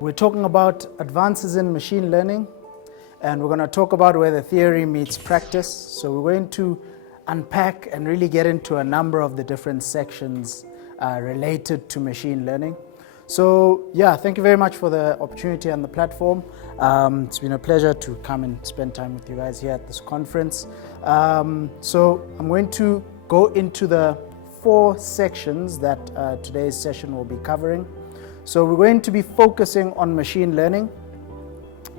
We're talking about advances in machine learning, and we're going to talk about where the theory meets practice. So we're going to unpack and really get into a number of the different sections related to machine learning. So yeah, thank you very much for the opportunity and the platform. It's been a pleasure to come and spend time with you guys here at this conference. So I'm going to go into the 4 sections that today's session will be covering. So we're going to be focusing on machine learning.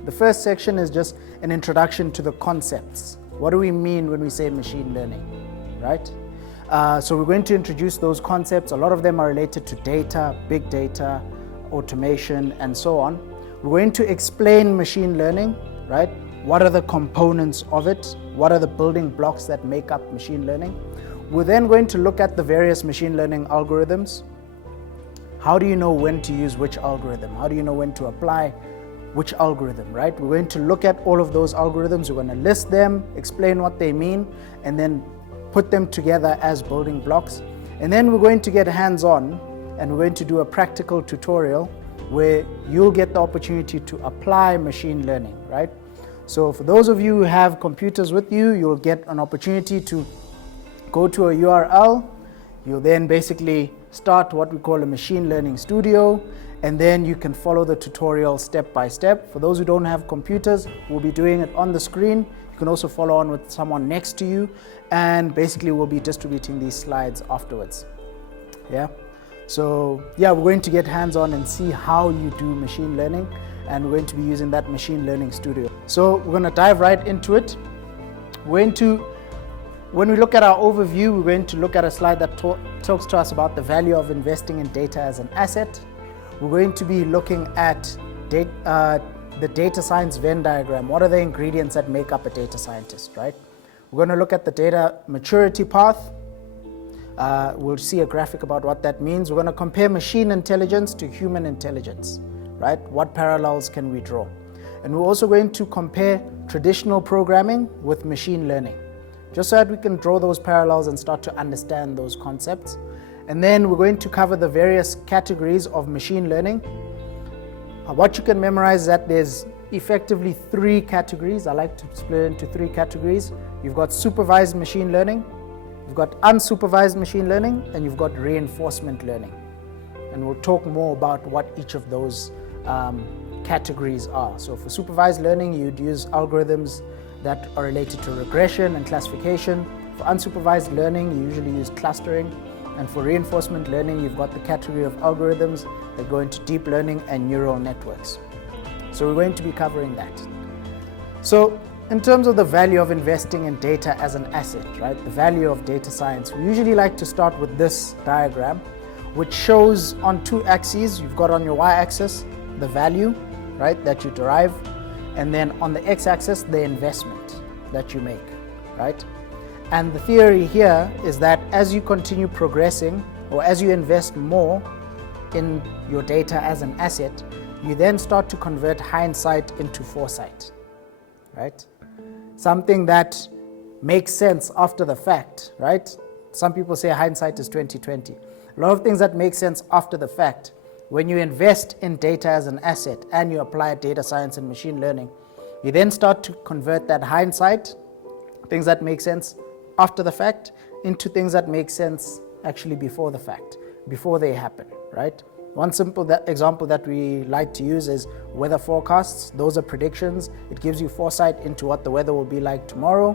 The first section is just an introduction to the concepts. What do we mean when we say machine learning, right? So we're going to introduce those concepts. A lot of them are related to data, big data, automation, and so on. We're going to explain machine learning, right? What are the components of it? What are the building blocks that make up machine learning? We're then going to look at the various machine learning algorithms. How do you know when to use which algorithm? How do you know when to apply which algorithm, right? We're going to look at all of those algorithms. We're going to list them, explain what they mean, and then put them together as building blocks. And then we're going to get hands-on, and we're going to do a practical tutorial where you'll get the opportunity to apply machine learning, right? So for those of you who have computers with you, you'll get an opportunity to go to a URL. You'll then basically start what we call a machine learning studio, and then you can follow the tutorial step by step. For those who don't have computers, we'll be doing it on the screen. You can also follow on with someone next to you, and basically we'll be distributing these slides afterwards. Yeah. So yeah, we're going to get hands-on and see how you do machine learning, and we're going to be using that machine learning studio. So we're going to dive right into it. When we look at our overview, we're going to look at a slide that talks to us about the value of investing in data as an asset. We're going to be looking at the data science Venn diagram. What are the ingredients that make up a data scientist, right? We're going to look at the data maturity path. We'll see a graphic about what that means. We're going to compare machine intelligence to human intelligence, right? What parallels can we draw? And we're also going to compare traditional programming with machine learning, just so that we can draw those parallels and start to understand those concepts. And then we're going to cover the various categories of machine learning. What you can memorize is that there's effectively 3 categories. I like to split it into 3 categories. You've got supervised machine learning, you've got unsupervised machine learning, and you've got reinforcement learning. And we'll talk more about what each of those categories are. So for supervised learning, you'd use algorithms that are related to regression and classification. For unsupervised learning, you usually use clustering. And for reinforcement learning, you've got the category of algorithms that go into deep learning and neural networks. So we're going to be covering that. So in terms of the value of investing in data as an asset, right? The value of data science. We usually like to start with this diagram, which shows on 2 axes. You've got on your y-axis the value, right, that you derive, and then on the x-axis the investment that you make, right? And the theory here is that as you continue progressing, or as you invest more in your data as an asset, you then start to convert hindsight into foresight, right? Something that makes sense after the fact, right? Some people say hindsight is 20/20. A lot of things that make sense after the fact. When you invest in data as an asset and you apply data science and machine learning, you then start to convert that hindsight, things that make sense after the fact, into things that make sense actually before the fact, before they happen, right? One simple example that we like to use is weather forecasts. Those are predictions. It gives you foresight into what the weather will be like tomorrow,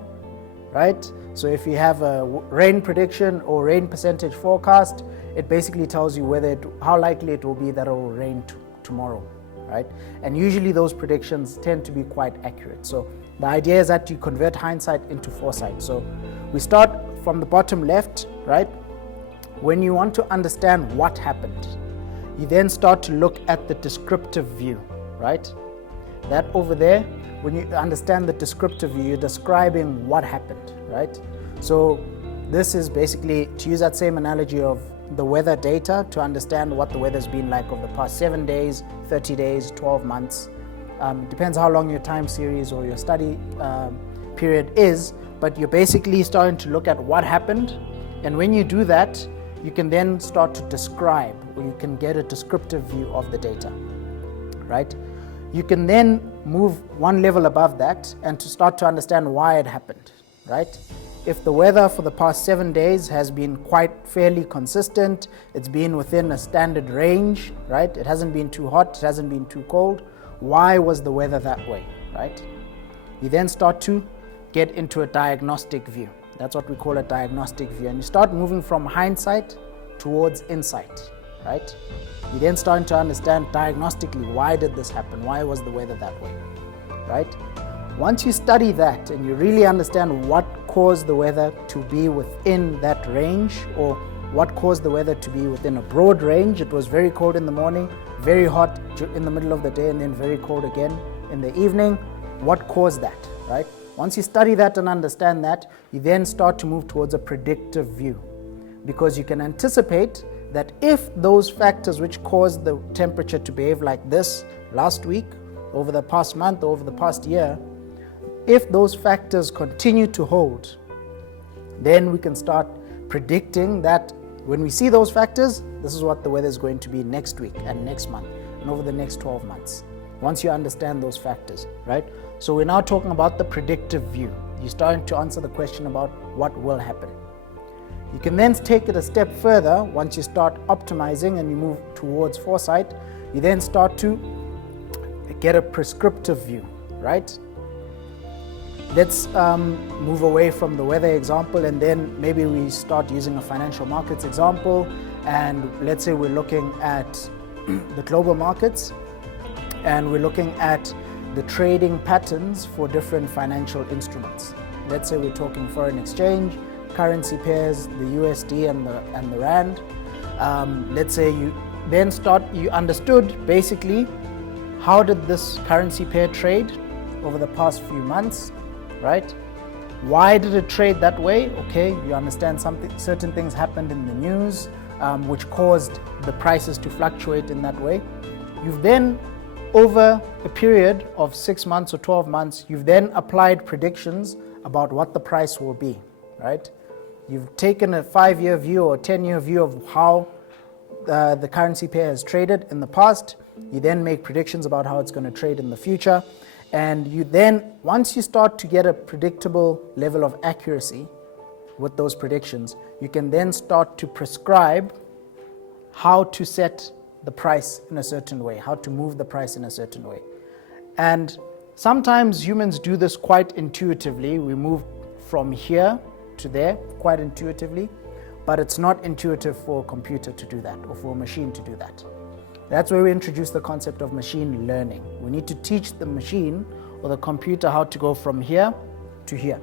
right? So if you have a rain prediction or rain percentage forecast, it basically tells you how likely it will be that it will rain tomorrow, right? And usually those predictions tend to be quite accurate. So the idea is that you convert hindsight into foresight. So we start from the bottom left, right? When you want to understand what happened, you then start to look at the descriptive view, right? That over there, when you understand the descriptive view, you're describing what happened, right? So this is basically, to use that same analogy of the weather data, to understand what the weather's been like over the past 7 days, 30 days, 12 months. Depends how long your time series or your study period is, but you're basically starting to look at what happened, And when you do that, you can then start to describe, or you can get a descriptive view of the data, right? You can then move one level above that and to start to understand why it happened, right? If the weather for the past 7 days has been quite fairly consistent, it's been within a standard range, right? It hasn't been too hot, it hasn't been too cold. Why was the weather that way, right? You then start to get into a diagnostic view. That's what we call a diagnostic view. And you start moving from hindsight towards insight, right? You then starting to understand diagnostically, why did this happen? Why was the weather that way, right? Once you study that and you really understand what caused the weather to be within that range, or what caused the weather to be within a broad range, it was very cold in the morning, very hot in the middle of the day, and then very cold again in the evening. What caused that, right? Once you study that and understand that, you then start to move towards a predictive view, because you can anticipate that if those factors which caused the temperature to behave like this last week, over the past month, over the past year, if those factors continue to hold, then we can start predicting that when we see those factors, this is what the weather is going to be next week and next month and over the next 12 months. Once you understand those factors, right? So we're now talking about the predictive view. You're starting to answer the question about what will happen. You can then take it a step further. Once you start optimizing and you move towards foresight, you then start to get a prescriptive view, right? Let's move away from the weather example, and then maybe we start using a financial markets example. And let's say we're looking at the global markets, and we're looking at the trading patterns for different financial instruments. Let's say we're talking foreign exchange, currency pairs, the USD and the Rand. Let's say you understood basically how did this currency pair trade over the past few months, right? Why did it trade that way? Okay, you understand certain things happened in the news which caused the prices to fluctuate in that way. You've then, over a period of 6 months or 12 months, you've then applied predictions about what the price will be, right? You've taken a 5-year view or 10-year view of how the currency pair has traded in the past. You then make predictions about how it's going to trade in the future. And you then, once you start to get a predictable level of accuracy with those predictions, you can then start to prescribe how to set the price in a certain way, how to move the price in a certain way. And sometimes humans do this quite intuitively. We move from here to there quite intuitively, but it's not intuitive for a computer to do that or for a machine to do that. That's where we introduce the concept of machine learning. We need to teach the machine or the computer how to go from here to here.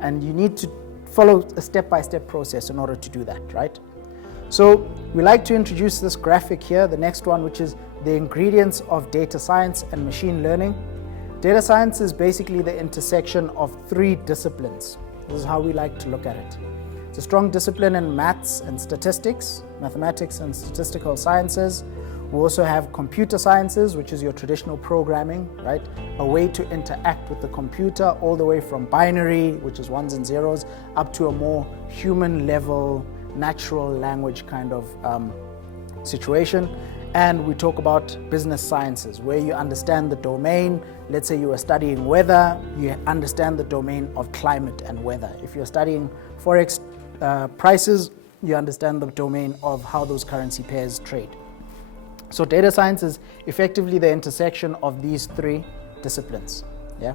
And you need to follow a step-by-step process in order to do that, right? So we like to introduce this graphic here, the next one, which is the ingredients of data science and machine learning. Data science is basically the intersection of 3 disciplines. This is how we like to look at it. It's a strong discipline in maths and statistics, mathematics and statistical sciences. We also have computer sciences, which is your traditional programming, right? A way to interact with the computer, all the way from binary, which is ones and zeros, up to a more human level, natural language kind of situation. And we talk about business sciences, where you understand the domain. Let's say you are studying weather, you understand the domain of climate and weather. If you're studying forex prices, you understand the domain of how those currency pairs trade. So data science is effectively the intersection of these 3 disciplines. Yeah.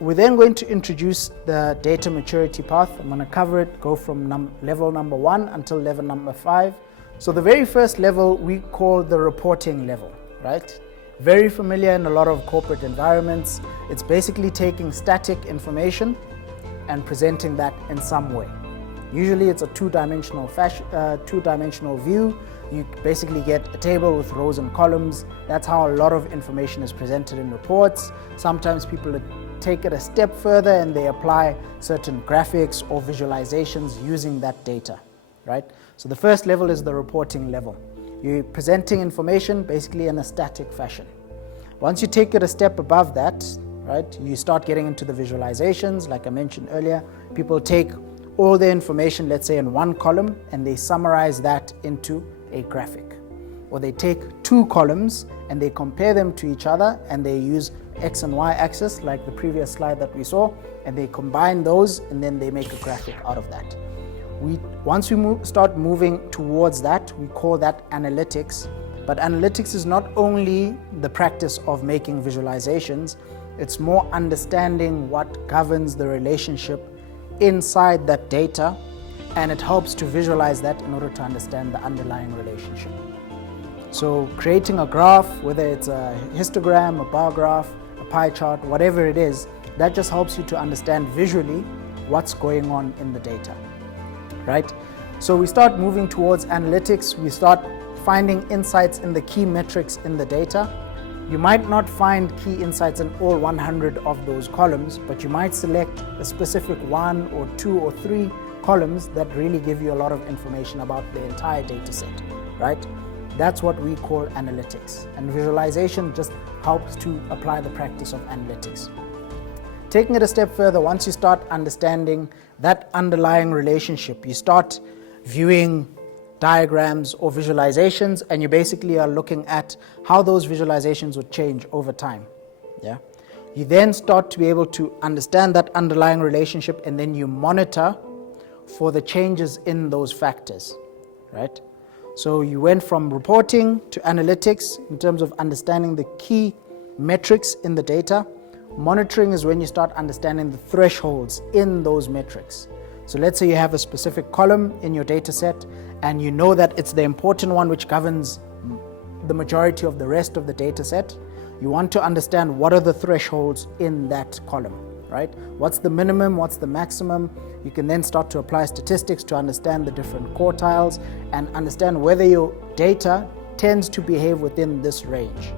We're then going to introduce the data maturity path. I'm going to cover it, go from level number 1 until level number 5. So the very first level we call the reporting level, right? Very familiar in a lot of corporate environments. It's basically taking static information and presenting that in some way. Usually it's a two-dimensional view. You basically get a table with rows and columns. That's how a lot of information is presented in reports. Sometimes people take it a step further and they apply certain graphics or visualizations using that data, right? So the first level is the reporting level. You're presenting information basically in a static fashion. Once you take it a step above that, right, you start getting into the visualizations. Like I mentioned earlier, people take all the information, let's say, in one column, and they summarize that into a graphic. Or they take two columns and they compare them to each other, and they use X and Y axis like the previous slide that we saw, and they combine those and then they make a graphic out of that. Once we start moving towards that, we call that analytics. But analytics is not only the practice of making visualizations, it's more understanding what governs the relationship inside that data, and it helps to visualize that in order to understand the underlying relationship. So creating a graph, whether it's a histogram, a bar graph, a pie chart, whatever it is, that just helps you to understand visually what's going on in the data, right? So we start moving towards analytics. We start finding insights in the key metrics in the data. You might not find key insights in all 100 of those columns, but you might select a specific 1 or 2 or 3 columns that really give you a lot of information about the entire data set, right? That's what we call analytics. And visualization just helps to apply the practice of analytics. Taking it a step further, once you start understanding that underlying relationship, you start viewing diagrams or visualizations, and you basically are looking at how those visualizations would change over time. Yeah. You then start to be able to understand that underlying relationship, and then you monitor for the changes in those factors, right? So you went from reporting to analytics in terms of understanding the key metrics in the data. Monitoring is when you start understanding the thresholds in those metrics. So let's say you have a specific column in your data set, and you know that it's the important one which governs the majority of the rest of the data set. You want to understand what are the thresholds in that column, right? What's the minimum, what's the maximum? You can then start to apply statistics to understand the different quartiles and understand whether your data tends to behave within this range.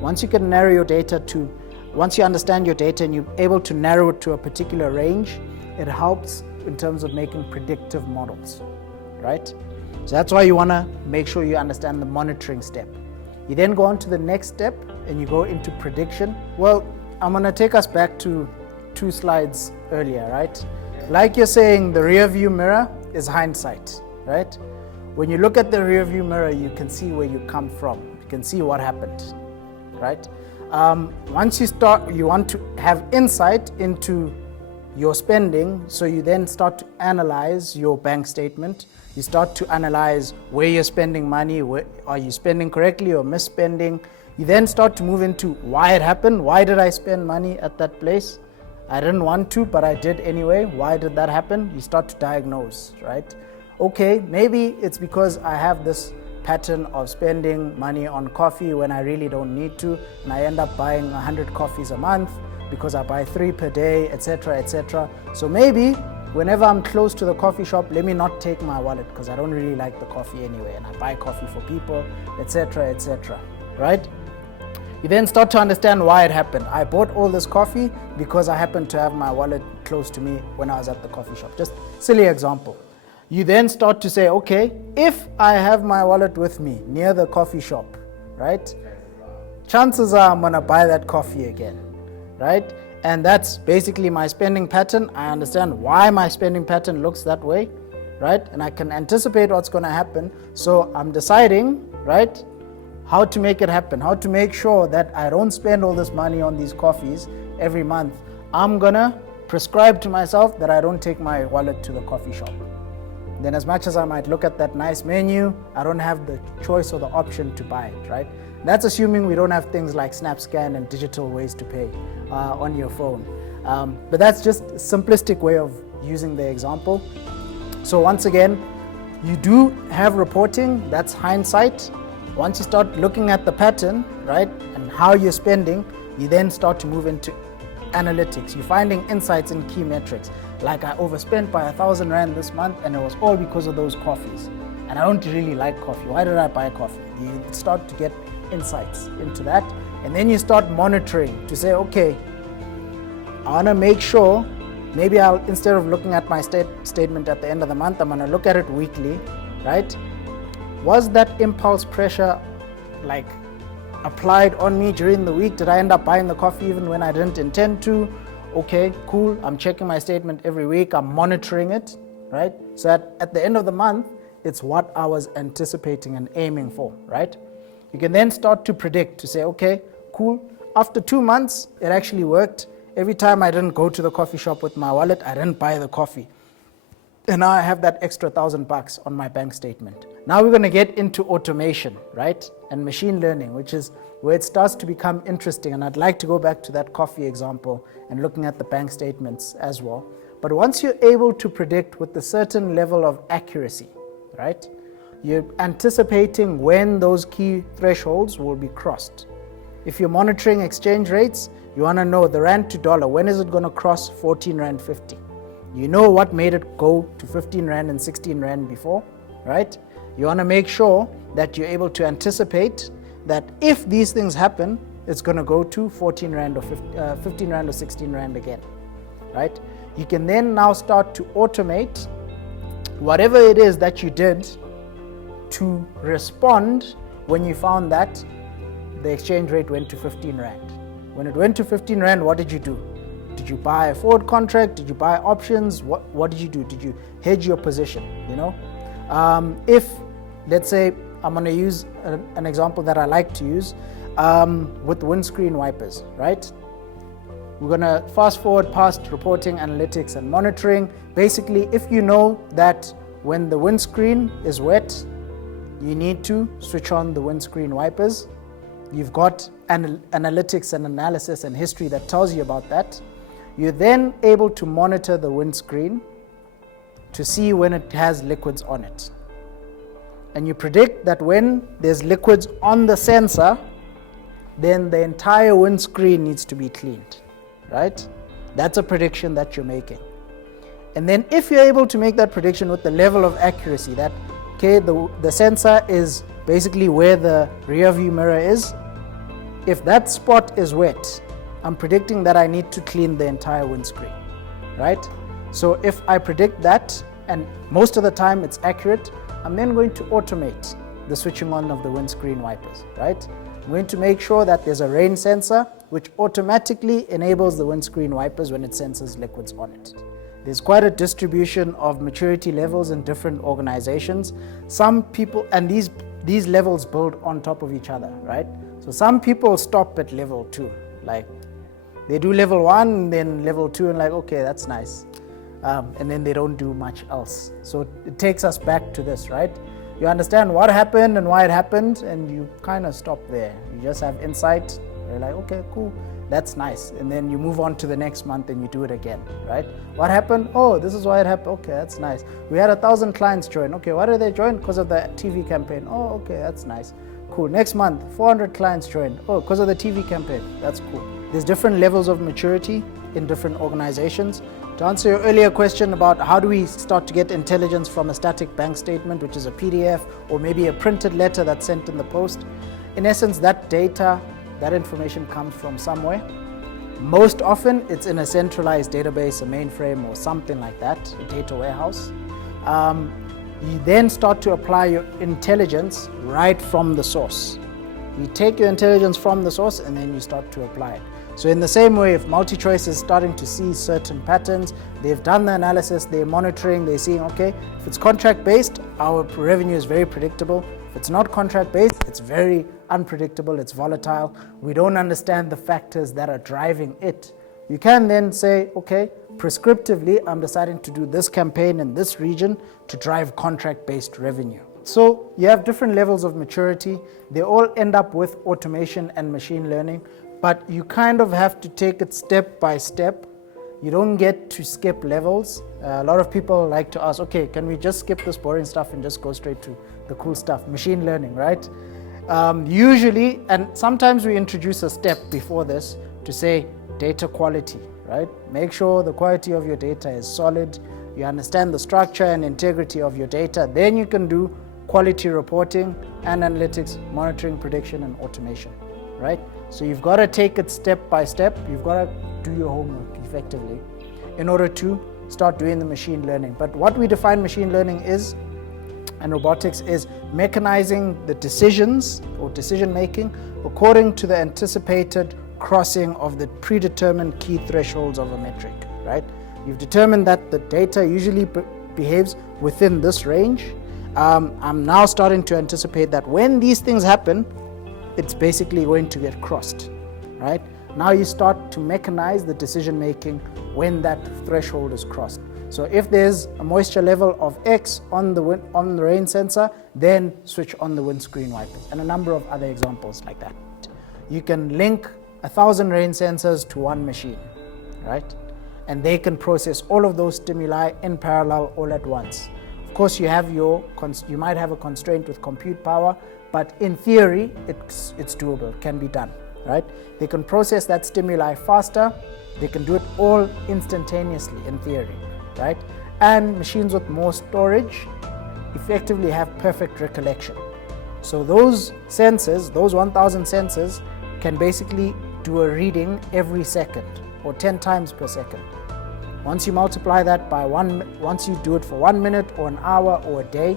Once you can narrow your data to, once you understand your data and you're able to narrow it to a particular range, it helps in terms of making predictive models, right? So that's why you want to make sure you understand the monitoring step. You then go on to the next step and you go into prediction. Well, I'm going to take us back to 2 slides earlier, right? Like you're saying, the rear view mirror is hindsight, right? When you look at the rear view mirror, you can see where you come from. You can see what happened, right? Once you start, you want to have insight into your spending, so you then start to analyze your bank statement. You start to analyze where you're spending money, where are you spending correctly or misspending. You then start to move into why it happened. Why did I spend money at that place? I didn't want to, but I did anyway. Why did that happen? You start to diagnose, right? Okay, maybe it's because I have this pattern of spending money on coffee when I really don't need to, and I end up buying 100 coffees a month because I buy 3 per day, etc., etc. So maybe whenever I'm close to the coffee shop, let me not take my wallet because I don't really like the coffee anyway, and I buy coffee for people, etc., etc., right? You then start to understand why it happened. I bought all this coffee because I happened to have my wallet close to me when I was at the coffee shop. Just silly example. You then start to say, okay, if I have my wallet with me near the coffee shop, right? Chances are I'm gonna buy that coffee again, right? And that's basically my spending pattern. I understand why my spending pattern looks that way, right? And I can anticipate what's gonna happen. So I'm deciding, right, how to make it happen, how to make sure that I don't spend all this money on these coffees every month. I'm gonna prescribe to myself that I don't take my wallet to the coffee shop. Then as much as I might look at that nice menu, I don't have the choice or the option to buy it, right? That's assuming we don't have things like SnapScan and digital ways to pay on your phone. But that's just a simplistic way of using the example. So once again, you do have reporting, that's hindsight. Once you start looking at the pattern, right, and how you're spending, you then start to move into analytics. You're finding insights in key metrics. Like I overspent by 1,000 Rand this month, and it was all because of those coffees. And I don't really like coffee. Why did I buy coffee? You start to get insights into that. And then you start monitoring to say, okay, I want to make sure, maybe I'll, instead of looking at my statement at the end of the month, I'm going to look at it weekly, right? Was that impulse pressure like applied on me during the week? Did I end up buying the coffee even when I didn't intend to? Okay, cool. I'm checking my statement every week. I'm monitoring it, right? So at the end of the month, it's what I was anticipating and aiming for, right? You can then start to predict, to say, okay, cool. After 2 months, it actually worked. Every time I didn't go to the coffee shop with my wallet, I didn't buy the coffee. And now I have that extra $1,000 on my bank statement. Now we're going to get into automation, right? And machine learning, which is where it starts to become interesting. And I'd like to go back to that coffee example and looking at the bank statements as well. But once you're able to predict with a certain level of accuracy, right? You're anticipating when those key thresholds will be crossed. If you're monitoring exchange rates, you want to know the rand to dollar, when is it going to cross 14 Rand 50? You know what made it go to 15 Rand and 16 Rand before, right? You want to make sure that you're able to anticipate that if these things happen, it's going to go to 14 Rand or 15 Rand or 16 Rand again, right? You can then now start to automate whatever it is that you did to respond when you found that the exchange rate went to 15 Rand. When it went to 15 Rand, what did you do? Did you buy a forward contract? Did you buy options? What did you do? Did you hedge your position? You know, if, let's say, I'm going to use an example that I like to use with windscreen wipers, right? We're going to fast forward past reporting, analytics, and monitoring. Basically, if you know that when the windscreen is wet, you need to switch on the windscreen wipers. You've got analytics and analysis and history that tells you about that. You're then able to monitor the windscreen to see when it has liquids on it. And you predict that when there's liquids on the sensor, then the entire windscreen needs to be cleaned, right? That's a prediction that you're making. And then if you're able to make that prediction with the level of accuracy that, okay, the sensor is basically where the rear view mirror is. If that spot is wet, I'm predicting that I need to clean the entire windscreen, right? So if I predict that, and most of the time it's accurate, I'm then going to automate the switching on of the windscreen wipers, right? I'm going to make sure that there's a rain sensor which automatically enables the windscreen wipers when it senses liquids on it. There's quite a distribution of maturity levels in different organizations. Some people, and these levels build on top of each other, right? So some people stop at level 2, like they do level 1, then level 2, and like, okay, that's nice. And then they don't do much else. So it takes us back to this, right? You understand what happened and why it happened, and you kind of stop there. You just have insight. You're like, okay, cool, that's nice. And then you move on to the next month and you do it again, right? What happened? Oh, this is why it happened. Okay, that's nice. We had 1,000 clients join. Okay, why did they join? Because of the TV campaign. Oh, okay, that's nice. Cool. Next month, 400 clients joined. Oh, because of the TV campaign. That's cool. There's different levels of maturity in different organizations. To answer your earlier question about how do we start to get intelligence from a static bank statement, which is a PDF or maybe a printed letter that's sent in the post, in essence, that data, that information comes from somewhere. Most often, it's in a centralized database, a mainframe or something like that, a data warehouse. You then start to apply your intelligence right from the source. You take your intelligence from the source and then you start to apply it. So in the same way, if MultiChoice is starting to see certain patterns, they've done the analysis, they're monitoring, they're seeing, okay, if it's contract-based, our revenue is very predictable. If it's not contract-based, it's very unpredictable, it's volatile. We don't understand the factors that are driving it. You can then say, okay, prescriptively, I'm deciding to do this campaign in this region to drive contract-based revenue. So you have different levels of maturity. They all end up with automation and machine learning, but you kind of have to take it step by step. You don't get to skip levels. A lot of people like to ask, okay, can we just skip this boring stuff and just go straight to the cool stuff, machine learning, right? Usually, and sometimes we introduce a step before this to say data quality, right? Make sure the quality of your data is solid. You understand the structure and integrity of your data. Then you can do quality reporting and analytics, monitoring, prediction, and automation, right? So you've got to take it step by step. You've got to do your homework effectively in order to start doing the machine learning. But what we define machine learning is, and robotics is, mechanizing the decisions or decision making according to the anticipated crossing of the predetermined key thresholds of a metric, right? You've determined that the data usually behaves within this range. I'm now starting to anticipate that when these things happen, it's basically going to get crossed, right? Now you start to mechanize the decision making when that threshold is crossed. So if there's a moisture level of X on the rain sensor, then switch on the windscreen wipers, and a number of other examples like that. You can link 1,000 rain sensors to one machine, right? And they can process all of those stimuli in parallel all at once. Of course, you might have a constraint with compute power, but in theory, it's doable, it can be done, right? They can process that stimuli faster, they can do it all instantaneously in theory, right? And machines with more storage effectively have perfect recollection. So those sensors, those 1,000 sensors, can basically do a reading every second or 10 times per second. Once you multiply that by once you do it for 1 minute or an hour or a day,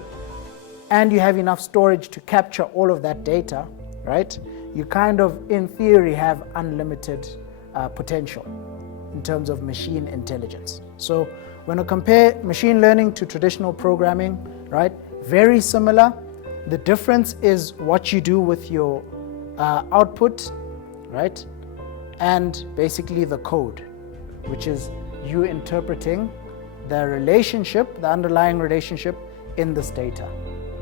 and you have enough storage to capture all of that data, right? You kind of, in theory, have unlimited potential in terms of machine intelligence. So when I compare machine learning to traditional programming, right? Very similar. The difference is what you do with your output, right? And basically the code, which is you interpreting the relationship, the underlying relationship in this data,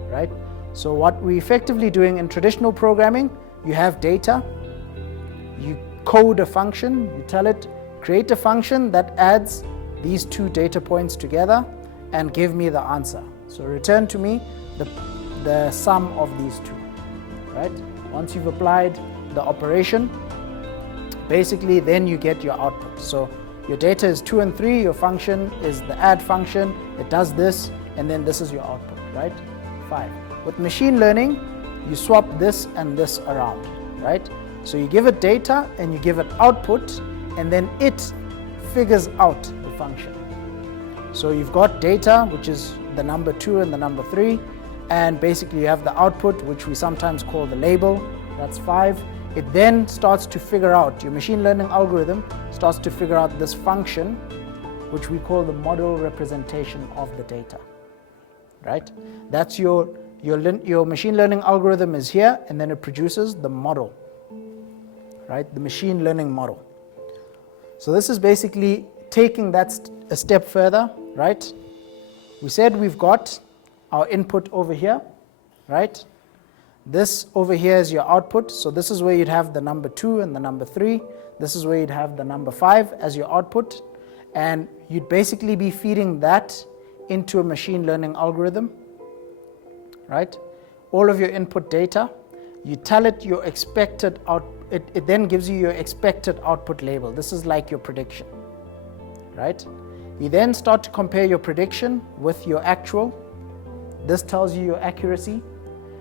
right? So what we're effectively doing in traditional programming, you have data, you code a function, you tell it, create a function that adds these two data points together and give me the answer. So return to me the sum of these two, right? Once you've applied the operation, basically then you get your output. So your data is 2 and 3, your function is the add function, it does this, and then this is your output, right? 5. With machine learning, you swap this and this around, right? So you give it data and you give it output, and then it figures out the function. So you've got data, which is the number 2 and the number 3, and basically you have the output, which we sometimes call the label, that's 5. It then starts to figure out, your machine learning algorithm starts to figure out this function, which we call the model representation of the data, right? That's your machine learning algorithm is here, and then it produces the model, right? The machine learning model. So this is basically taking that a step further, right? We said we've got our input over here, right? This over here is your output, so this is where you'd have the number 2 and the number 3. This is where you'd have the number 5 as your output, and you'd basically be feeding that into a machine learning algorithm, right? All of your input data, you tell it your expected it then gives you your expected output label. This is like your prediction, right? You then start to compare your prediction with your actual. This tells you your accuracy.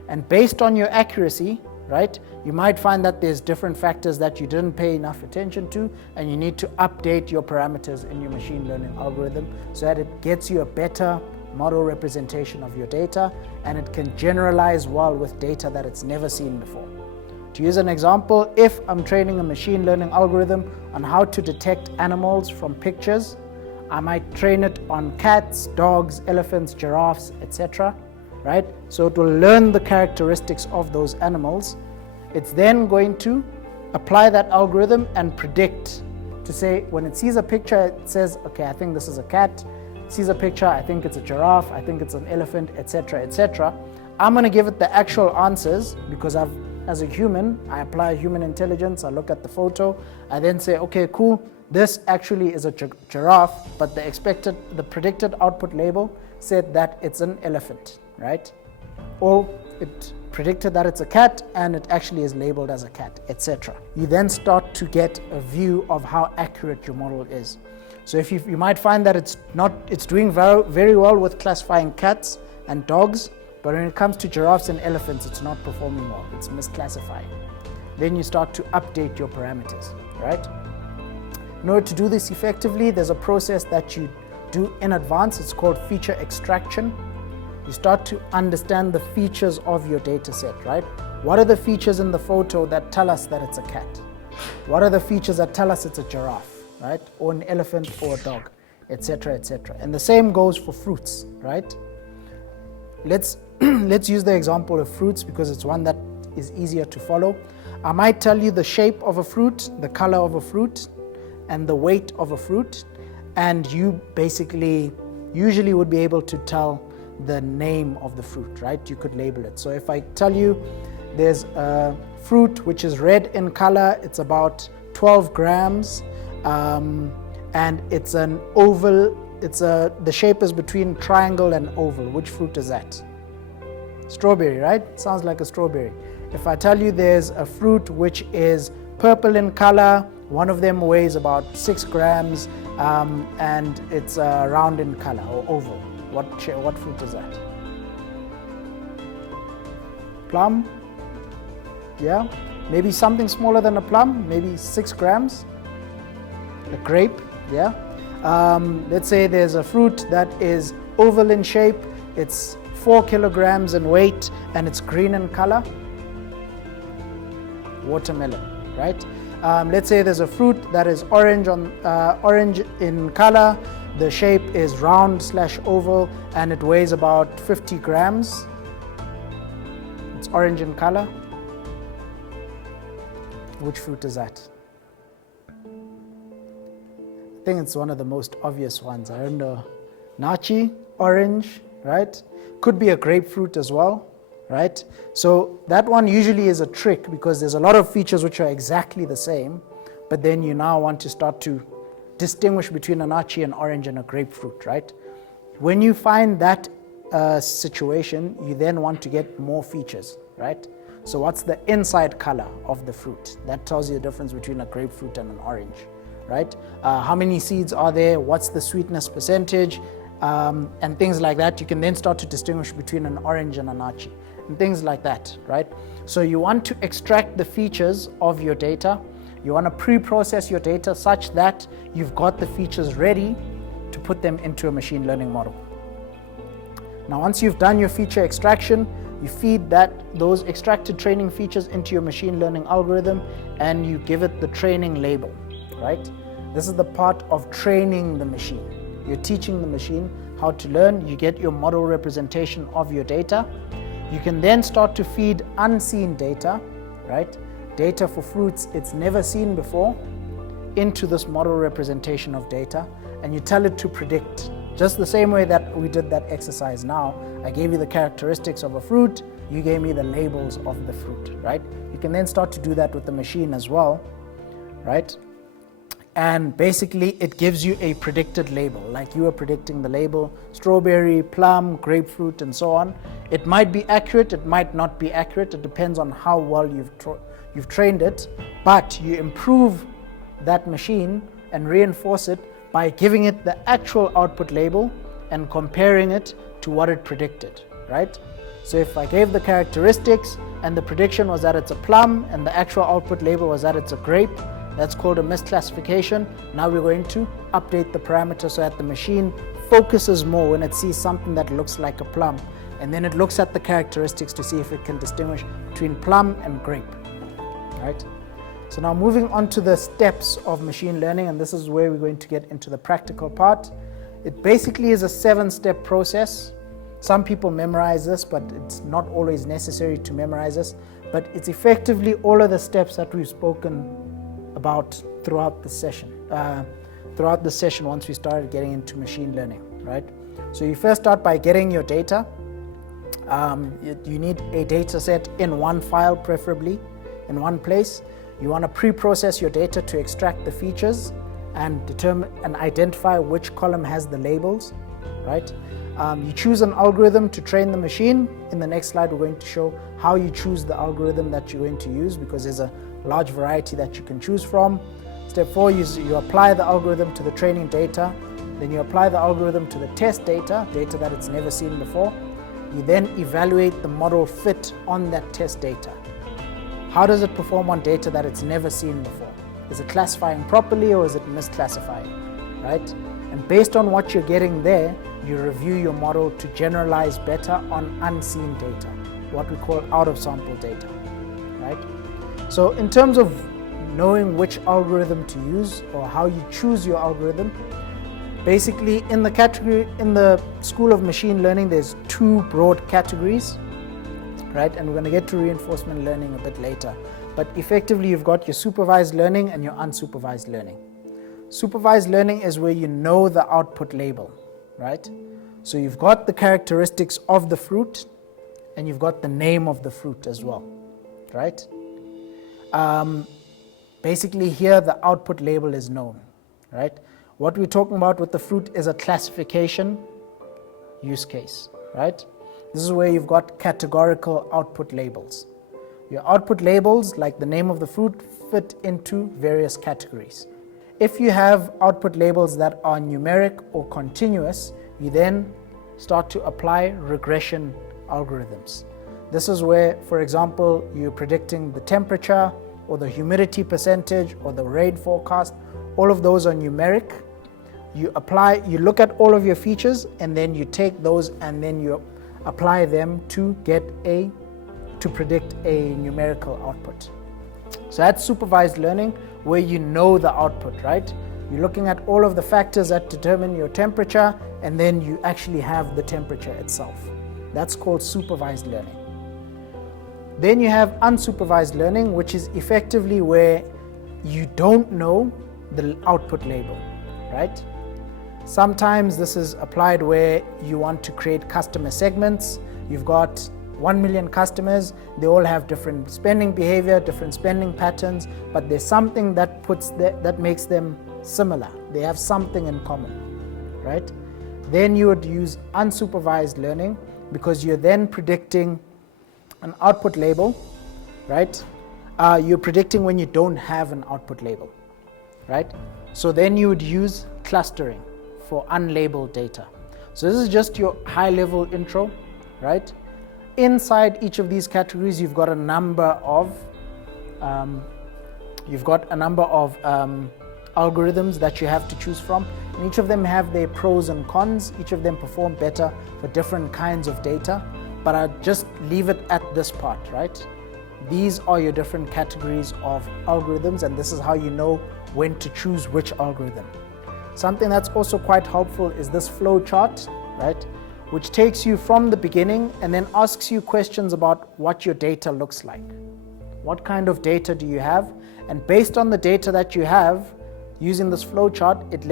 And based on your accuracy, right, you might find that there's different factors that you didn't pay enough attention to, and you need to update your parameters in your machine learning algorithm so that it gets you a better model representation of your data, and it can generalize well with data that it's never seen before. To use an example, if I'm training a machine learning algorithm on how to detect animals from pictures, I might train it on cats, dogs, elephants, giraffes, etc. Right? So it will learn the characteristics of those animals. It's then going to apply that algorithm and predict to say, when it sees a picture, it says, okay, I think this is a cat. It sees a picture, I think it's a giraffe, I think it's an elephant, etc., etc. I'm going to give it the actual answers because as a human, I apply human intelligence, I look at the photo, I then say, okay, cool, this actually is a giraffe, but the predicted output label said that it's an elephant, right? Or it predicted that it's a cat and it actually is labeled as a cat, etc. You then start to get a view of how accurate your model is. So if you might find that it's doing very well with classifying cats and dogs, but when it comes to giraffes and elephants, it's not performing well, it's misclassifying. Then you start to update your parameters, right? In order to do this effectively, there's a process that you do in advance. It's called feature extraction. You start to understand the features of your data set, right? What are the features in the photo that tell us that it's a cat? What are the features that tell us it's a giraffe, right? Or an elephant or a dog, etc., etc. And the same goes for fruits, right? Let's use the example of fruits because it's one that is easier to follow. I might tell you the shape of a fruit, the color of a fruit, and the weight of a fruit, and you basically usually would be able to tell the name of the fruit, right? You could label it. So if I tell you there's a fruit which is red in color, it's about 12 grams, and it's an oval, the shape is between triangle and oval. Which fruit is that? Strawberry, right? Sounds like a strawberry. If I tell you there's a fruit which is purple in color, one of them weighs about 6 grams, and it's round in color or oval. What fruit is that? Plum? Yeah? Maybe something smaller than a plum, maybe 6 grams. A grape, yeah? Let's say there's a fruit that is oval in shape, it's 4 kilograms in weight, and it's green in color. Watermelon, right? Let's say there's a fruit that is orange in color, the shape is round/oval, and it weighs about 50 grams. It's orange in color. Which fruit is that? I think it's one of the most obvious ones. I don't know. Nachi, orange, right? Could be a grapefruit as well, right? So that one usually is a trick because there's a lot of features which are exactly the same, but then you now want to start to distinguish between a nachi, an orange, and a grapefruit, right? When you find that situation, you then want to get more features, right? So what's the inside color of the fruit? That tells you the difference between a grapefruit and an orange, right? How many seeds are there? What's the sweetness percentage? And things like that. You can then start to distinguish between an orange and a nachi and things like that, right? So you want to extract the features of your data. You want to pre-process your data such that you've got the features ready to put them into a machine learning model. Now, once you've done your feature extraction, you feed those extracted training features into your machine learning algorithm and you give it the training label, right? This is the part of training the machine. You're teaching the machine how to learn. You get your model representation of your data. You can then start to feed unseen data, right? Data for fruits it's never seen before into this model representation of data, and you tell it to predict. Just the same way that we did that exercise now. I gave you the characteristics of a fruit, you gave me the labels of the fruit, right? You can then start to do that with the machine as well, right? And basically it gives you a predicted label, like you are predicting the label strawberry, plum, grapefruit, and so on. It might be accurate, it might not be accurate, it depends on how well you've trained it, but you improve that machine and reinforce it by giving it the actual output label and comparing it to what it predicted, right? So if I gave the characteristics and the prediction was that it's a plum and the actual output label was that it's a grape, that's called a misclassification. Now we're going to update the parameter so that the machine focuses more when it sees something that looks like a plum, and then it looks at the characteristics to see if it can distinguish between plum and grape, right? So now moving on to the steps of machine learning, and this is where we're going to get into the practical part. It basically is a 7-step process. Some people memorize this, but it's not always necessary to memorize this, but it's effectively all of the steps that we've spoken about throughout the session. Once we started getting into machine learning, right? So you first start by getting your data. You need a data set in one file, preferably in one place. You want to pre-process your data to extract the features and determine and identify which column has the labels, right? You choose an algorithm to train the machine. In the next slide, we're going to show how you choose the algorithm that you're going to use, because there's a large variety that you can choose from. Step 4, you apply the algorithm to the training data. Then you apply the algorithm to the test data that it's never seen before. You then evaluate the model fit on that test data. How does it perform on data that it's never seen before? Is it classifying properly or is it misclassifying, right? And based on what you're getting there, you review your model to generalize better on unseen data, what we call out-of-sample data, right? So in terms of knowing which algorithm to use or how you choose your algorithm, Basically, in the School of Machine Learning, there's two broad categories, right? And we're going to get to reinforcement learning a bit later. But effectively, you've got your supervised learning and your unsupervised learning. Supervised learning is where you know the output label, right? So you've got the characteristics of the fruit, and you've got the name of the fruit as well, right? Basically here, the output label is known, right? What we're talking about with the fruit is a classification use case, right? This is where you've got categorical output labels. Your output labels, like the name of the fruit, fit into various categories. If you have output labels that are numeric or continuous, you then start to apply regression algorithms. This is where, for example, you're predicting the temperature or the humidity percentage or the rain forecast. All of those are numeric. You look at all of your features, and then you take those and then you apply them to predict a numerical output. So that's supervised learning, where you know the output, right? You're looking at all of the factors that determine your temperature, and then you actually have the temperature itself. That's called supervised learning. Then you have unsupervised learning, which is effectively where you don't know the output label, right? Sometimes this is applied where you want to create customer segments. You've got 1 million customers, they all have different spending behavior, different spending patterns, but there's something that makes them similar. They have something in common, right? Then you would use unsupervised learning, because you're then predicting an output label, right? You're predicting when you don't have an output label, right? So then you would use clustering for unlabeled data. So this is just your high-level intro, right? Inside each of these categories, you've got a number of algorithms that you have to choose from, and each of them have their pros and cons. Each of them perform better for different kinds of data, but I'll just leave it at this part, right? These are your different categories of algorithms, and this is how you know when to choose which algorithm. Something that's also quite helpful is this flow chart, right? Which takes you from the beginning and then asks you questions about what your data looks like. What kind of data do you have? And based on the data that you have, using this flow chart, it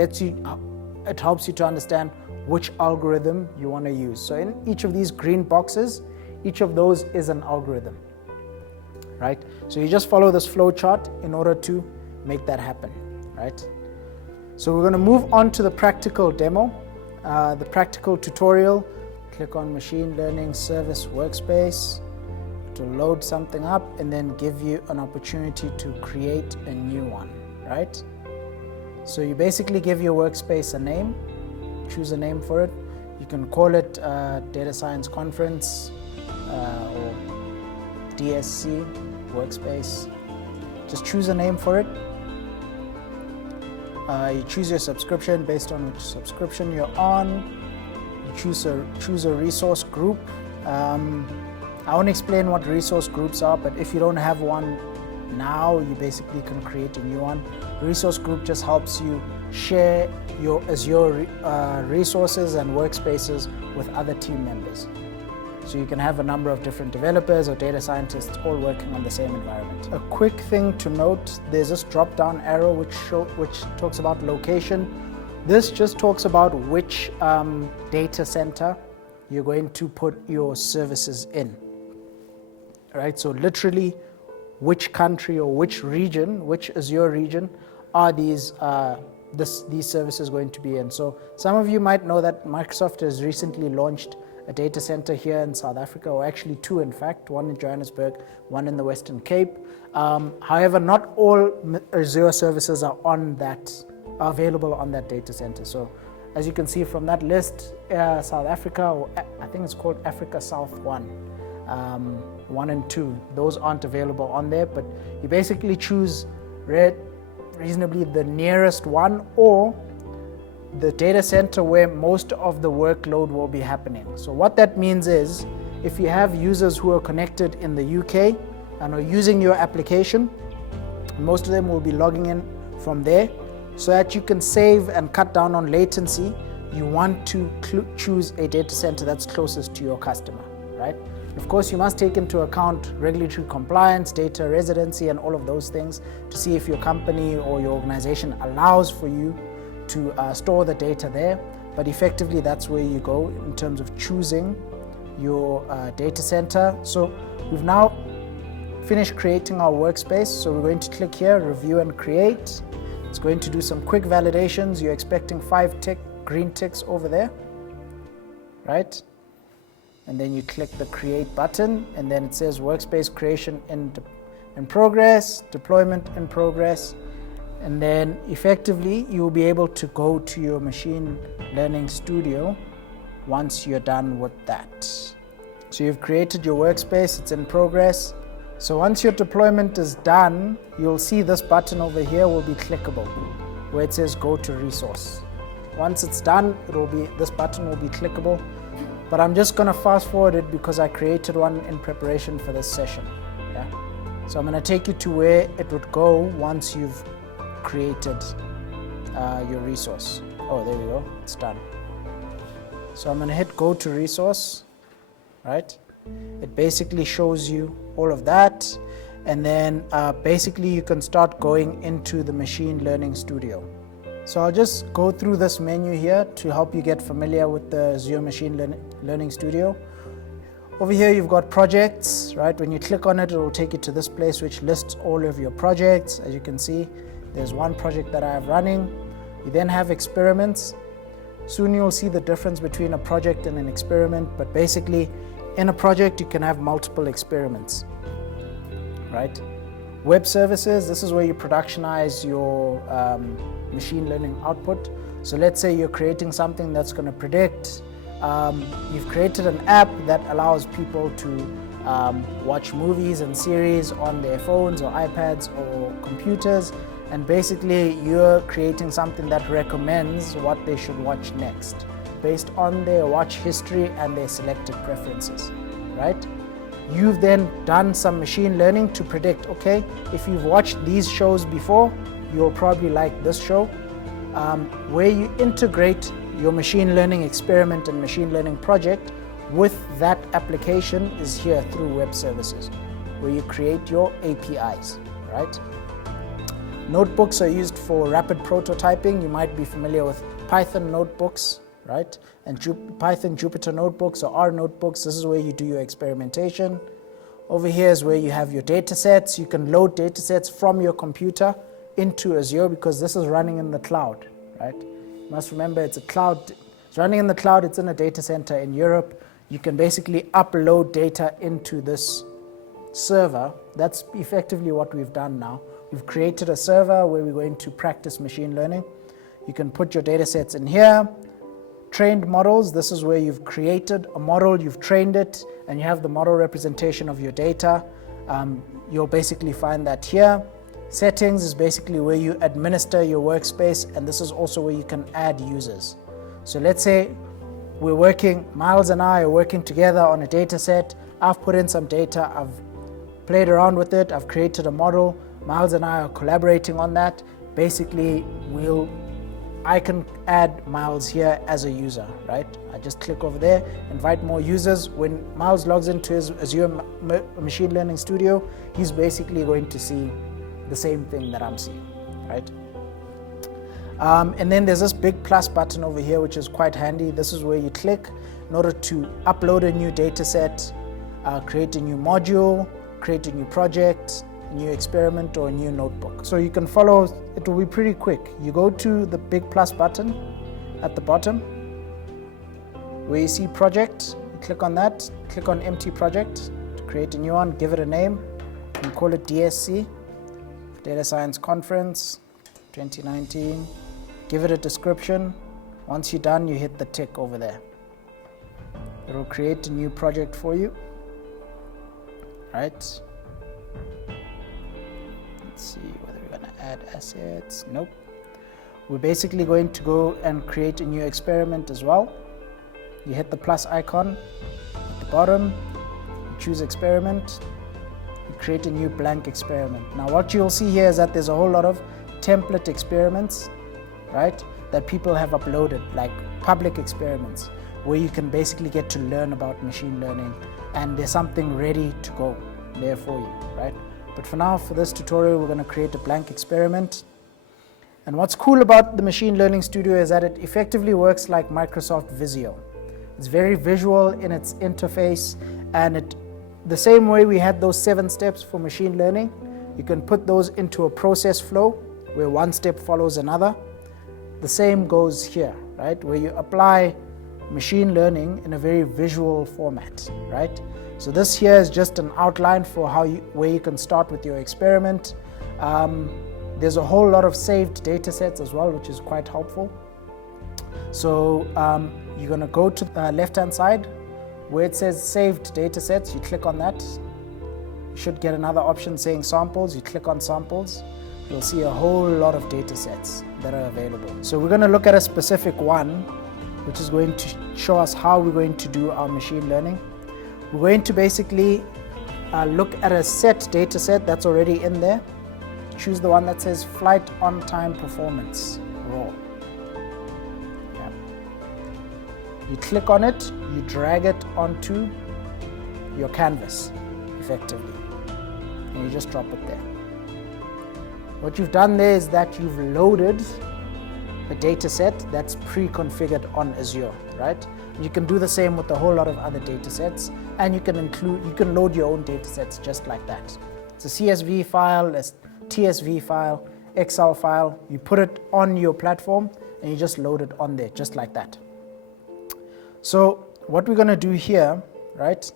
helps you to understand which algorithm you want to use. So in each of these green boxes, each of those is an algorithm, right? So you just follow this flow chart in order to make that happen, right? So we're going to move on to the practical demo, the practical tutorial. Click on Machine Learning Service Workspace to load something up and then give you an opportunity to create a new one, right? So you basically give your workspace a name, choose a name for it. You can call it Data Science Conference or DSC Workspace. Just choose a name for it. You choose your subscription based on which subscription you're on. You choose a resource group. I won't explain what resource groups are, but if you don't have one now, you basically can create a new one. Resource group just helps you share your Azure resources and workspaces with other team members. So you can have a number of different developers or data scientists all working on the same environment. A quick thing to note, there's this drop-down arrow which talks about location. This just talks about which data center you're going to put your services in. All right, so literally which country or which region, which Azure region are these services going to be in. So some of you might know that Microsoft has recently launched a data center here in South Africa, or actually two in fact, one in Johannesburg, one in the Western Cape. However, not all Azure services are available on that data center. So as you can see from that list, South Africa, or I think it's called Africa South 1, 1 and 2, those aren't available on there, but you basically choose reasonably the nearest one or the data center where most of the workload will be happening. So what that means is, if you have users who are connected in the UK and are using your application, most of them will be logging in from there. So that you can save and cut down on latency, you want to choose a data center that's closest to your customer, right? Of course, you must take into account regulatory compliance, data residency, and all of those things to see if your company or your organization allows for you to store the data there. But effectively, that's where you go in terms of choosing your data center. So we've now finished creating our workspace. So we're going to click here, review and create. It's going to do some quick validations. You're expecting 5 green ticks over there, right? And then you click the create button, and then it says workspace creation in progress, deployment in progress. And then effectively you'll be able to go to your machine learning studio once you're done with that. So you've created your workspace, it's in progress. So once your deployment is done, you'll see this button over here will be clickable, where it says go to resource. Once it's done, this button will be clickable. But I'm just going to fast forward it because I created one in preparation for this session. Yeah. So I'm going to take you to where it would go once you've created your resource. Oh, there we go. It's done. So I'm going to hit go to resource, right? It basically shows you all of that. And then basically you can start going into the machine learning studio. So I'll just go through this menu here to help you get familiar with the Azure Machine Learning Studio. Over here you've got projects, right? When you click on it, it will take you to this place which lists all of your projects. As you can see, there's one project that I have running. You then have experiments. Soon you'll see the difference between a project and an experiment, but basically in a project you can have multiple experiments, right? Web services, this is where you productionize your machine learning output. So let's say you're creating something that's going to predict, you've created an app that allows people to watch movies and series on their phones or iPads or computers, and basically you're creating something that recommends what they should watch next based on their watch history and their selected preferences, right? You've then done some machine learning to predict, okay, if you've watched these shows before, you'll probably like this show. Where you integrate your machine learning experiment and machine learning project with that application is here through web services, where you create your APIs, right? Notebooks are used for rapid prototyping. You might be familiar with Python notebooks, right? And Python Jupyter notebooks or R notebooks. This is where you do your experimentation. Over here is where you have your data sets. You can load data sets from your computer into Azure because this is running in the cloud, right? You must remember it's a cloud. It's running in the cloud. It's in a data center in Europe. You can basically upload data into this server. That's effectively what we've done now. We've created a server where we're going to practice machine learning. You can put your data sets in here. Trained models, this is where you've created a model, you've trained it, and you have the model representation of your data. You'll basically find that here. Settings is basically where you administer your workspace, and this is also where you can add users. So let's say Miles and I are working together on a data set. I've put in some data, I've played around with it, I've created a model. Miles and I are collaborating on that. Basically, I can add Miles here as a user, right? I just click over there, invite more users. When Miles logs into his Azure Machine Learning Studio, he's basically going to see the same thing that I'm seeing, right? And then there's this big plus button over here, which is quite handy. This is where you click in order to upload a new data set, create a new module, create a new project, a new experiment, or a new notebook. So you can follow, it will be pretty quick. You go to the big plus button at the bottom where you see project, you click on that, click on empty project to create a new one, give it a name, and call it DSC, Data Science Conference 2019. Give it a description. Once you're done, you hit the tick over there. It will create a new project for you, right? Let's see whether we're going to add assets. Nope. We're basically going to go and create a new experiment as well. You hit the plus icon at the bottom, you choose experiment, you create a new blank experiment. Now what you'll see here is that there's a whole lot of template experiments right, that people have uploaded, like public experiments, where you can basically get to learn about machine learning, and there's something ready to go there for you, right? But for now, for this tutorial, we're going to create a blank experiment. And what's cool about the Machine Learning Studio is that it effectively works like Microsoft Visio. It's very visual in its interface, and the same way we had those 7 steps for machine learning, you can put those into a process flow where one step follows another. The same goes here, right, where you apply machine learning in a very visual format, right? So this here is just an outline for where you can start with your experiment. There's a whole lot of saved data sets as well, which is quite helpful. So you're going to go to the left-hand side where it says saved data sets. You click on that. You should get another option saying samples. You click on samples. You'll see a whole lot of data sets that are available. So we're going to look at a specific one, which is going to show us how we're going to do our machine learning. We're going to basically look at a set data set that's already in there. Choose the one that says flight on time performance raw. Yeah. You click on it, you drag it onto your canvas effectively, and you just drop it there. What you've done there is that you've loaded a data set that's pre-configured on Azure, right? You can do the same with a whole lot of other data sets, and you can load your own data sets just like that. It's a CSV file, a TSV file, Excel file. You put it on your platform and you just load it on there just like that. So what we're going to do here, right,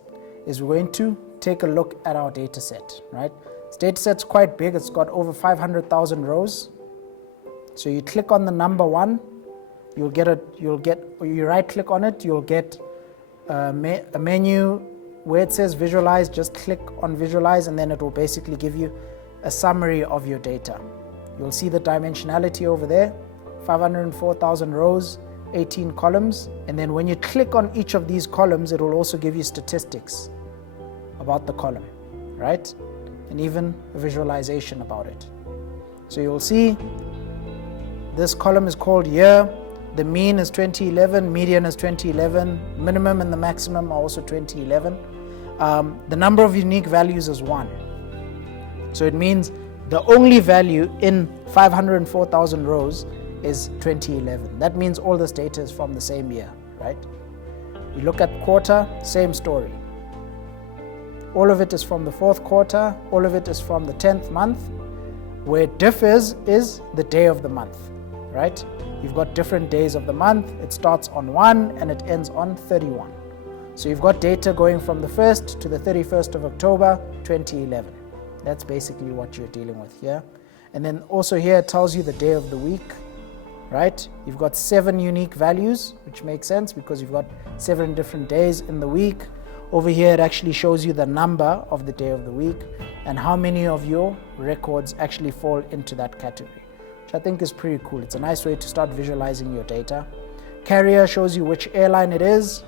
is we're going to take a look at our data set, right? This data set's quite big. It's got over 500,000 rows. So you click on the number 1, you right click on it, you'll get a menu where it says visualize. Just click on visualize, and then it will basically give you a summary of your data. You'll see the dimensionality over there, 504,000 rows, 18 columns, and then when you click on each of these columns, it will also give you statistics about the column, right? And even a visualization about it. So you'll see this column is called year. The mean is 2011, median is 2011, minimum and the maximum are also 2011. The number of unique values is 1. So it means the only value in 504,000 rows is 2011. That means all this data is from the same year, right? We look at quarter, same story. All of it is from the 4th quarter, all of it is from the 10th month. Where it differs is the day of the month, right? You've got different days of the month. It starts on 1 and it ends on 31. So you've got data going from the 1st to the 31st of October, 2011. That's basically what you're dealing with here. And then also here it tells you the day of the week, right? You've got 7 unique values, which makes sense because you've got 7 different days in the week. Over here it actually shows you the number of the day of the week and how many of your records actually fall into that category, which I think is pretty cool. It's a nice way to start visualizing your data. Carrier shows you which airline it is,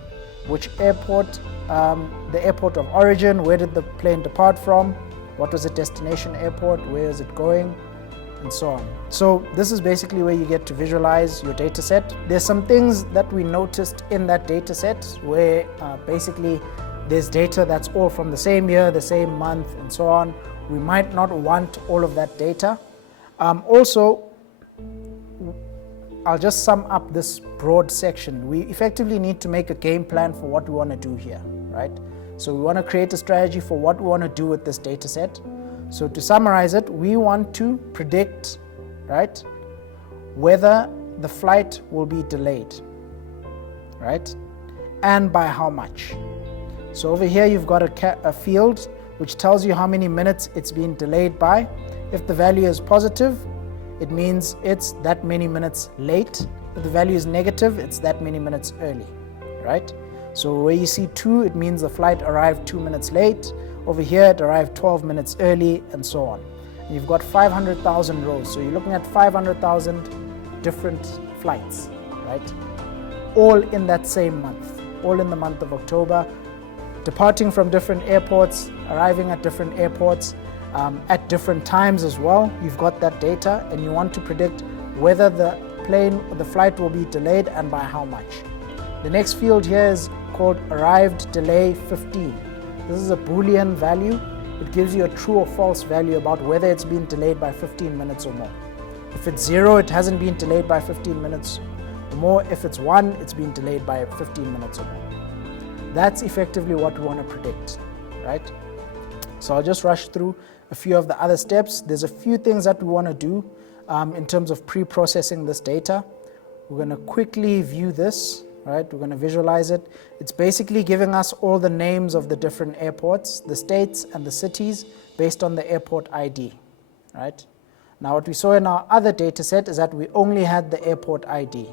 which airport, the airport of origin, where did the plane depart from, what was the destination airport, where is it going, and so on. So this is basically where you get to visualize your data set. There's some things that we noticed in that data set where basically there's data that's all from the same year, the same month, and so on. We might not want all of that data. Also, I'll just sum up this broad section. We effectively need to make a game plan for what we want to do here, right? So we want to create a strategy for what we want to do with this data set. So to summarize it, we want to predict, right, whether the flight will be delayed, right, and by how much. So over here you've got a field which tells you how many minutes it's been delayed by. If the value is positive, it means it's that many minutes late. If the value is negative, it's that many minutes early, right? So where you see 2, it means the flight arrived 2 minutes late. Over here, it arrived 12 minutes early, and so on. And you've got 500,000 rows. So you're looking at 500,000 different flights, right? All in that same month, all in the month of October, departing from different airports, arriving at different airports, at different times as well. You've got that data, and you want to predict whether the the flight will be delayed and by how much. The next field here is called arrived delay 15. This is a Boolean value. It gives you a true or false value about whether it's been delayed by 15 minutes or more. If it's 0, it hasn't been delayed by 15 minutes or more. If it's 1, it's been delayed by 15 minutes or more. That's effectively what we want to predict, right? So I'll just rush through a few of the other steps. There's a few things that we want to do in terms of pre-processing this data. We're going to quickly view this, right? We're going to visualize it. It's basically giving us all the names of the different airports, the states and the cities based on the airport ID, right? Now what we saw in our other data set is that we only had the airport ID.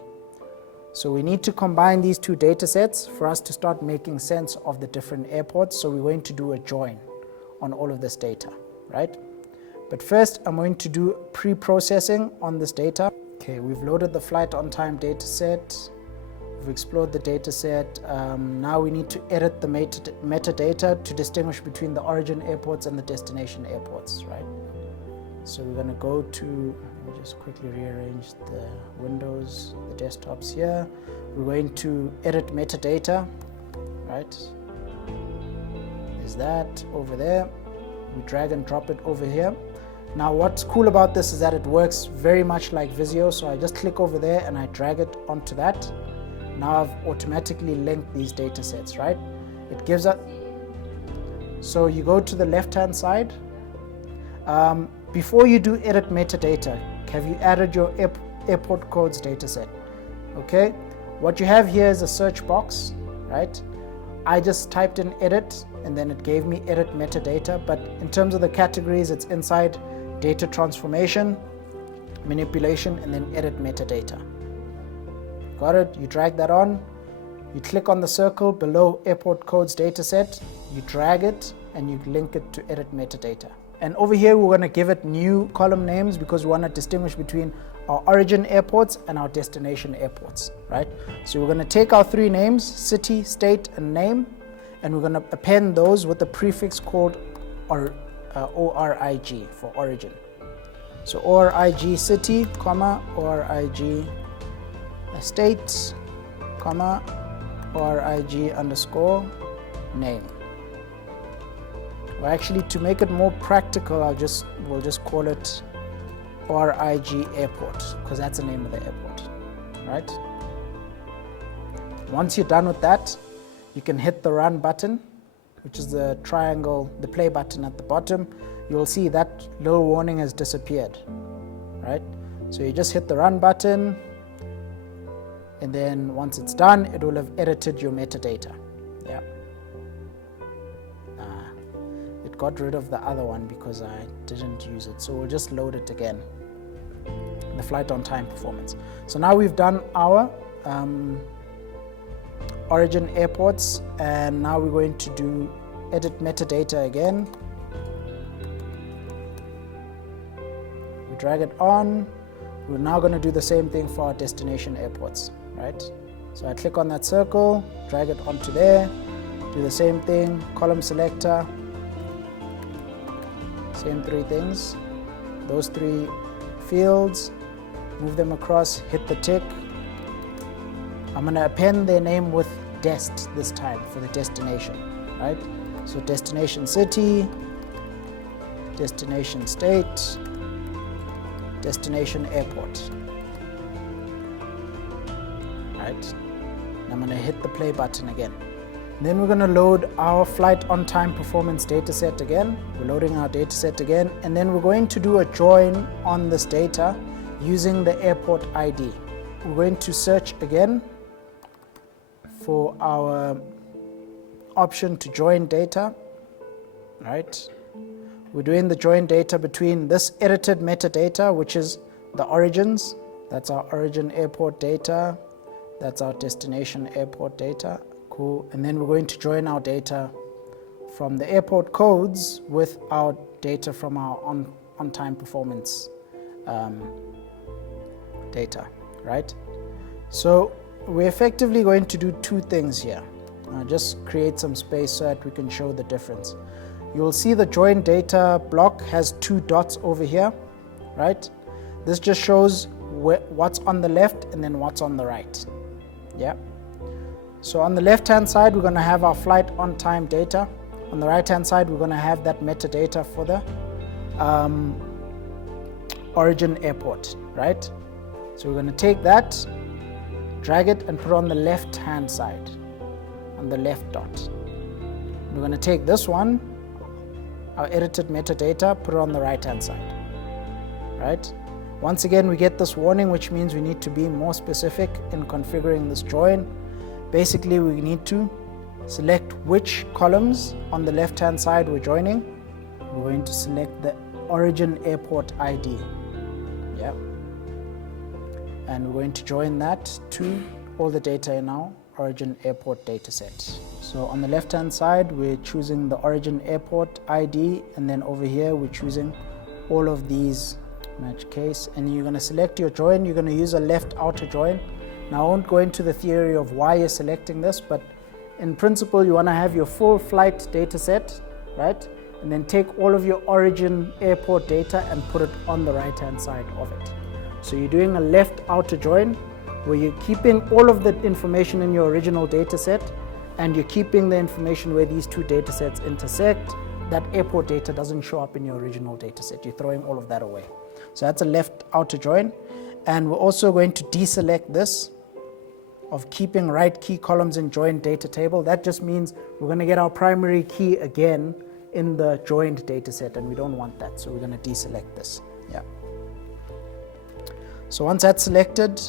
So we need to combine these two data sets for us to start making sense of the different airports. So we're going to do a join on all of this data, right? But first I'm going to do pre-processing on this data. Okay, we've loaded the flight on time data set. We've explored the data set. Now we need to edit the metadata to distinguish between the origin airports and the destination airports, right? So we're going to go to, let me just quickly rearrange the windows, the desktops here. We're going to edit metadata, right? There's that over there. We drag and drop it over here. Now what's cool about this is that it works very much like Visio. So I just click over there and I drag it onto that. Now I've automatically linked these data sets, right? It gives us, so you go to the left-hand side. Before you do edit metadata, have you added your airport codes data set? Okay, what you have here is a search box, right? I just typed in edit and then it gave me edit metadata, but in terms of the categories, it's inside data transformation, manipulation, and then edit metadata. Got it? You drag that on, you click on the circle below airport codes dataset, you drag it and you link it to edit metadata. And over here we're going to give it new column names because we want to distinguish between our origin airports and our destination airports, right? So we're going to take our three names, city, state, and name, and we're going to append those with the prefix called ORIG for origin. So ORIG city, comma, ORIG state, comma, ORIG underscore name. Or actually, to make it more practical, we'll just call it ORIG airport because that's the name of the airport, right? Once you're done with that, you can hit the run button, which is the triangle, the play button at the bottom. You'll see that little warning has disappeared, right? So you just hit the run button, and then once it's done, it will have edited your metadata. Yeah. It got rid of the other one because I didn't use it. So we'll just load it again. The flight on time performance. So now we've done our origin airports, and now we're going to do edit metadata again. We drag it on. We're now going to do the same thing for our destination airports, right? So I click on that circle, drag it onto there, do the same thing, column selector, same three things, those three fields, move them across, hit the tick. I'm going to append their name with dest this time for the destination, right? So destination city, destination state, destination airport, right? And I'm going to hit the play button again. Then we're going to load our flight on time performance data set again. We're loading our data set again, and then we're going to do a join on this data using the airport ID. We're going to search again for our option to join data, right? We're doing the join data between this edited metadata, which is the origins. That's our origin airport data. That's our destination airport data. Cool. And then we're going to join our data from the airport codes with our data from our on-time performance data, right? So we're effectively going to do two things here. Just create some space so that we can show the difference. You'll see the join data block has two dots over here, right? This just shows what's on the left and then what's on the right. Yeah. So on the left hand side, we're going to have our flight on time data. On the right hand side, we're going to have that metadata for the origin airport, right? So we're going to take that, drag it and put it on the left hand side, on the left dot. We're going to take this one, our edited metadata, put it on the right hand side, right? Once again, we get this warning, which means we need to be more specific in configuring this join. Basically, we need to select which columns on the left hand side we're joining. We're going to select the origin airport ID. Yeah. And we're going to join that to all the data in our origin airport dataset. So on the left hand side, we're choosing the origin airport ID, and then over here we're choosing all of these match case, and you're going to select your join. You're going to use a left outer join. Now I won't go into the theory of why you're selecting this, but in principle you want to have your full flight data set, right? And then take all of your origin airport data and put it on the right hand side of it. So you're doing a left outer join where you're keeping all of the information in your original data set, and you're keeping the information where these two data sets intersect. That airport data doesn't show up in your original data set. You're throwing all of that away. So that's a left outer join. And we're also going to deselect this of keeping right key columns in joined data table. That just means we're going to get our primary key again in the joined data set, and we don't want that. So we're going to deselect this. Yeah. So once that's selected,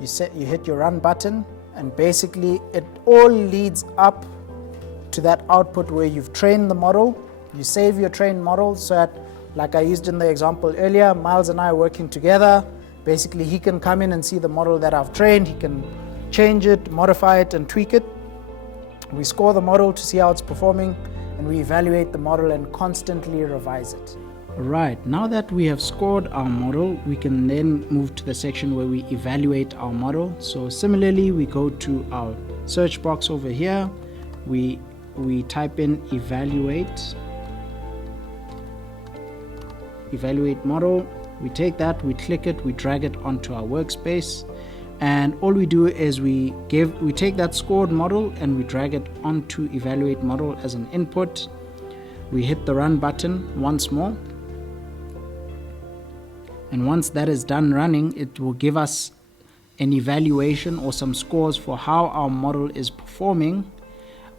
you hit your run button, and basically it all leads up to that output where you've trained the model. You save your trained model so that, like I used in the example earlier, Miles and I are working together. Basically, he can come in and see the model that I've trained. He can change it, modify it, and tweak it. We score the model to see how it's performing, and we evaluate the model and constantly revise it. Right, now that we have scored our model, we can then move to the section where we evaluate our model. So similarly, we go to our search box over here. We type in evaluate model. We take that, we click it, we drag it onto our workspace, and all we do is we take that scored model and we drag it onto evaluate model as an input. We hit the run button once more, and once that is done running, it will give us an evaluation or some scores for how our model is performing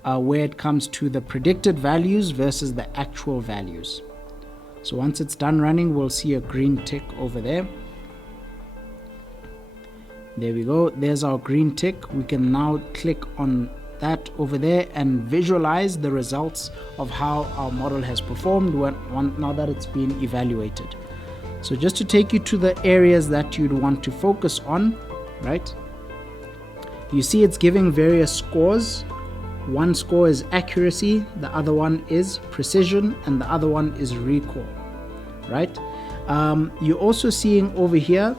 where it comes to the predicted values versus the actual values. So once it's done running, we'll see a green tick over there. There we go. There's our green tick. We can now click on that over there and visualize the results of how our model has performed now that it's been evaluated. So just to take you to the areas that you'd want to focus on, right? You see it's giving various scores. One score is accuracy, the other one is precision, and the other one is recall, right? You're also seeing over here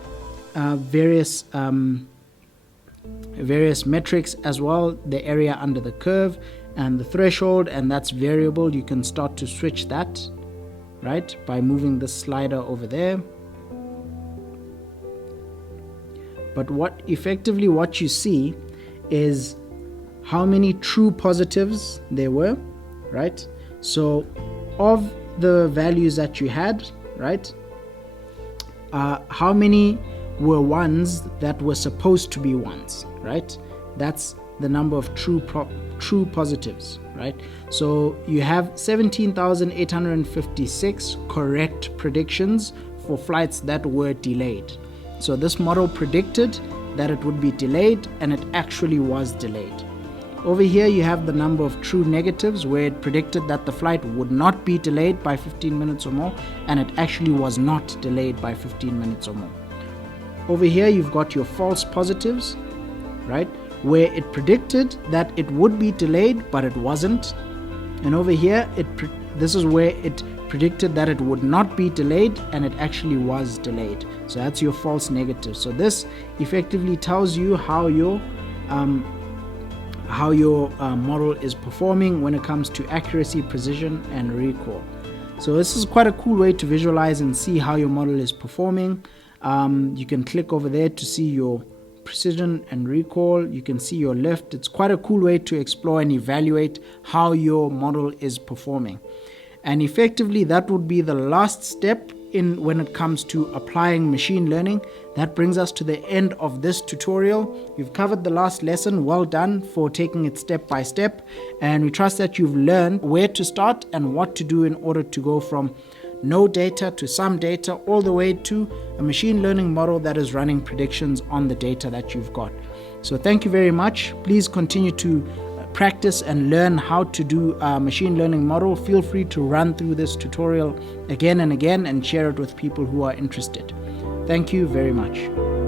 various metrics as well, the area under the curve and the threshold, and that's variable. You can start to switch that, right, by moving the slider over there. But what you see is how many true positives there were, right? So of the values that you had, right, how many were ones that were supposed to be ones, right? That's the number of true positives, right? So you have 17,856 correct predictions for flights that were delayed. So this model predicted that it would be delayed, and it actually was delayed. Over here you have the number of true negatives, where it predicted that the flight would not be delayed by 15 minutes or more, and it actually was not delayed by 15 minutes or more. Over here you've got your false positives, right, where it predicted that it would be delayed but it wasn't. And over here this is where it predicted that it would not be delayed, and it actually was delayed. So that's your false negative. So this effectively tells you how your model is performing when it comes to accuracy, precision, and recall. So this is quite a cool way to visualize and see how your model is performing. You can click over there to see your precision and recall. You can see your lift. It's quite a cool way to explore and evaluate how your model is performing. And effectively, that would be the last step in when it comes to applying machine learning. That brings us to the end of this tutorial. You've covered the last lesson. Well done for taking it step by step. And we trust that you've learned where to start and what to do in order to go from no data to some data, all the way to a machine learning model that is running predictions on the data that you've got. So thank you very much. Please continue to practice and learn how to do a machine learning model. Feel free to run through this tutorial again and again and share it with people who are interested. Thank you very much.